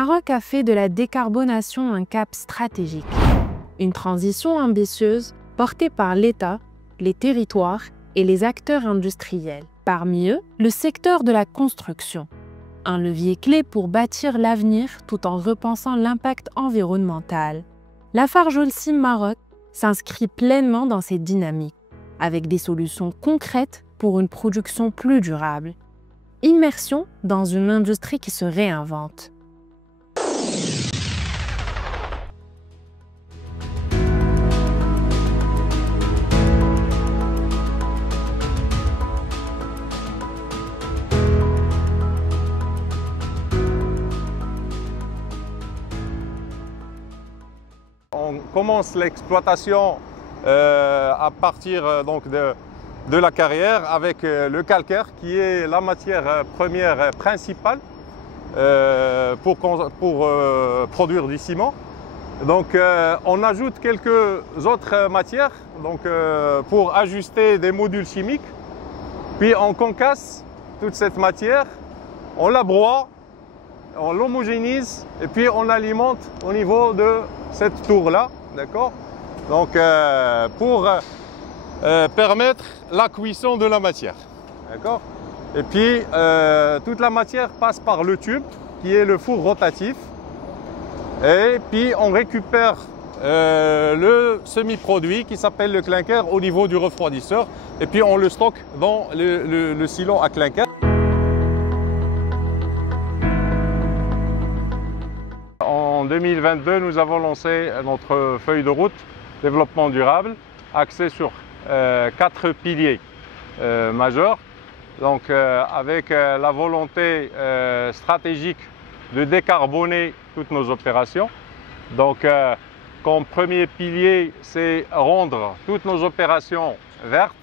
Maroc a fait de la décarbonation un cap stratégique. Une transition ambitieuse portée par l'État, les territoires et les acteurs industriels. Parmi eux, le secteur de la construction. Un levier clé pour bâtir l'avenir tout en repensant l'impact environnemental. Lafarge Holcim Maroc s'inscrit pleinement dans cette dynamique, avec des solutions concrètes pour une production plus durable. Immersion dans une industrie qui se réinvente. On commence l'exploitation à partir donc de la carrière avec le calcaire qui est la matière première principale pour produire du ciment. Donc on ajoute quelques autres matières donc, pour ajuster des modules chimiques. Puis on concasse toute cette matière, on la broie, on l'homogénise et puis on alimente au niveau de cette tour-là, d'accord? Donc pour permettre la cuisson de la matière, d'accord? Et puis toute la matière passe par le tube qui est le four rotatif et puis on récupère le semi-produit qui s'appelle le clinker au niveau du refroidisseur et puis on le stocke dans le silo à clinker. En 2022, nous avons lancé notre feuille de route développement durable axée sur 4 piliers majeurs. Donc avec la volonté stratégique de décarboner toutes nos opérations. Donc comme premier pilier, c'est rendre toutes nos opérations vertes.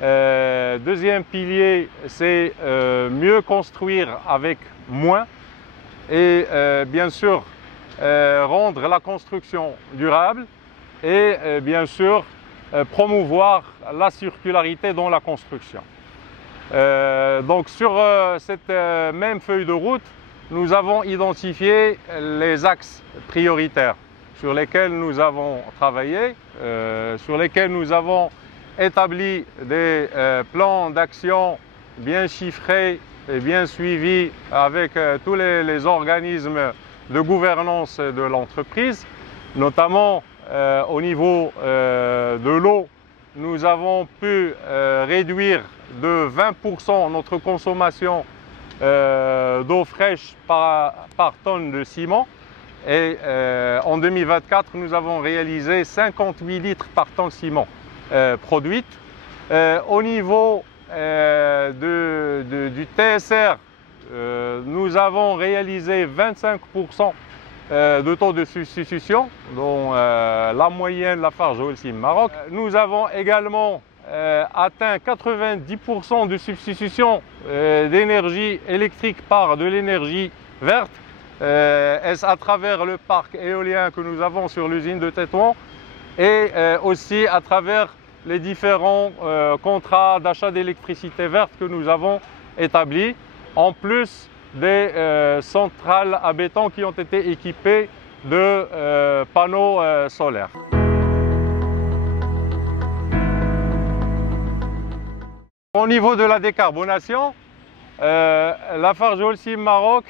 Deuxième pilier, c'est mieux construire avec moins. Et bien sûr rendre la construction durable et bien sûr promouvoir la circularité dans la construction. Donc sur cette même feuille de route, nous avons identifié les axes prioritaires sur lesquels nous avons travaillé, sur lesquels nous avons établi des plans d'action bien chiffrés et bien suivis avec tous les organismes de gouvernance de l'entreprise, notamment au niveau de l'eau. Nous avons pu réduire de 20% notre consommation d'eau fraîche par tonne de ciment et en 2024 nous avons réalisé 58 litres par tonne de ciment produite. Au niveau du TSR, nous avons réalisé 25% de taux de substitution, dont la moyenne Lafarge Holcim Maroc. Nous avons également atteint 90% de substitution d'énergie électrique par de l'énergie verte, est-ce à travers le parc éolien que nous avons sur l'usine de Tétouan et aussi à travers les différents contrats d'achat d'électricité verte que nous avons établis, en plus des centrales à béton qui ont été équipées de panneaux solaires. Au niveau de la décarbonation, Lafarge Holcim Maroc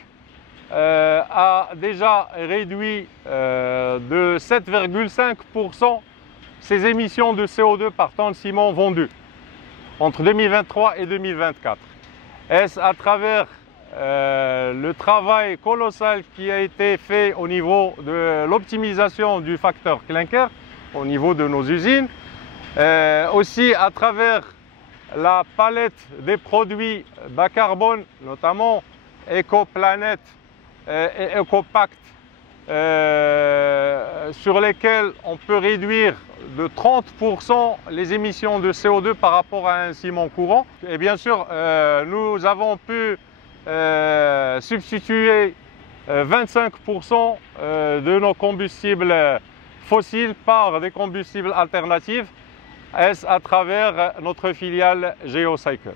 a déjà réduit de 7,5% ses émissions de CO2 par tonne de ciment vendu entre 2023 et 2024. Est-ce à travers le travail colossal qui a été fait au niveau de l'optimisation du facteur clinker au niveau de nos usines, aussi à travers la palette des produits bas carbone, notamment EcoPlanet et EcoPact, sur lesquels on peut réduire de 30% les émissions de CO2 par rapport à un ciment courant. Et bien sûr, nous avons pu substituer 25% de nos combustibles fossiles par des combustibles alternatifs, est-ce à travers notre filiale GeoCycle.